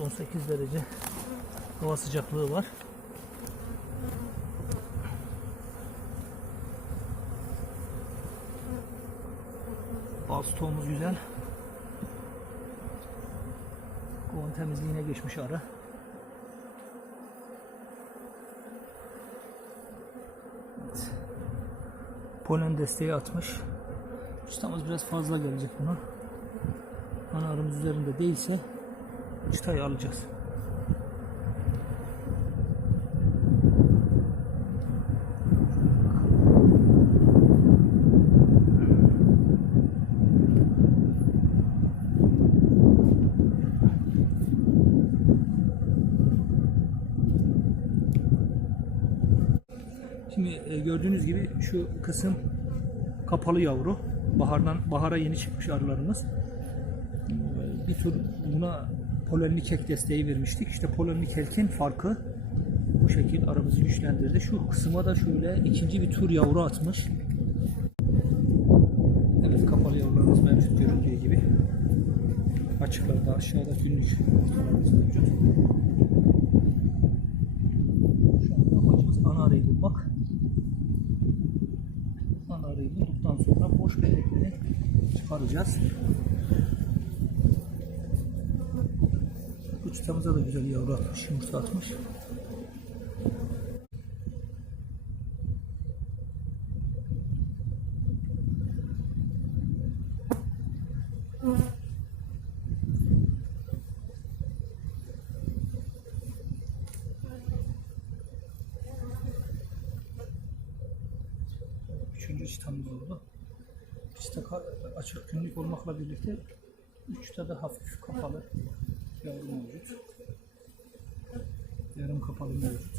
18 derece hava sıcaklığı var. Bal stoğumuz güzel. Kovan temizliğine geçmiş ara. Evet. Polen desteği atmış. Çıtamız biraz fazla gelecek buna. Ana arımız üzerinde değilse çıtayı alacağız. Şimdi e, gördüğünüz gibi şu kısım kapalı yavru. Bahardan bahara yeni çıkmış arılarımız. Bir tür buna polenli kek desteği vermiştik. İşte polenli kekin farkı bu şekil aramızı güçlendirdi. Şu kısma da şöyle ikinci bir tur yavru atmış. Evet kapalı yavrularımız mevcut görüldüğü gibi. Açıklarda aşağıda günlük yumurtalarımız mevcut. Şu anda amacımız ana arayı bulmak. Ana arayı bulduktan sonra boş bellekleri çıkaracağız. Bu çıtamıza da güzel yavru atmış, yumurta atmış. Üçüncü çıtamız oldu. Ka- açık günlük olmakla birlikte üçte de hafif kapalı yavru mevcut. Yarım kapalı mevcut.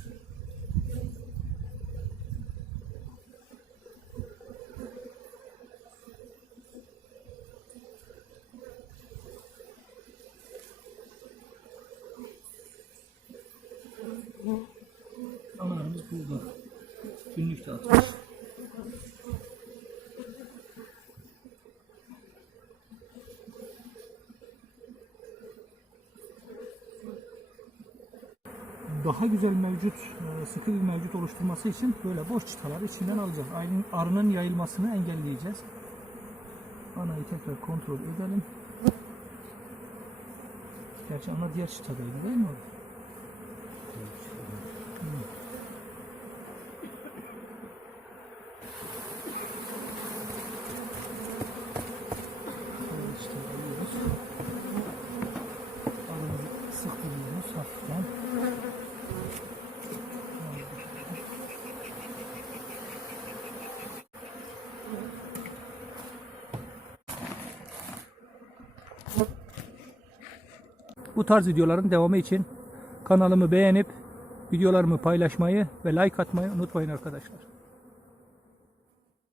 Analarımız burada. Günlük de daha güzel mevcut, e, sıkı bir mevcut oluşturması için böyle boş çıtaları içinden alacağız. Aynen arının yayılmasını engelleyeceğiz. Anayı tekrar kontrol edelim. Gerçi ana diğer çıtadaydı değil mi? Sıktırıyoruz hafiften. Bu tarz videoların devamı için kanalımı beğenip videolarımı paylaşmayı ve like atmayı unutmayın arkadaşlar.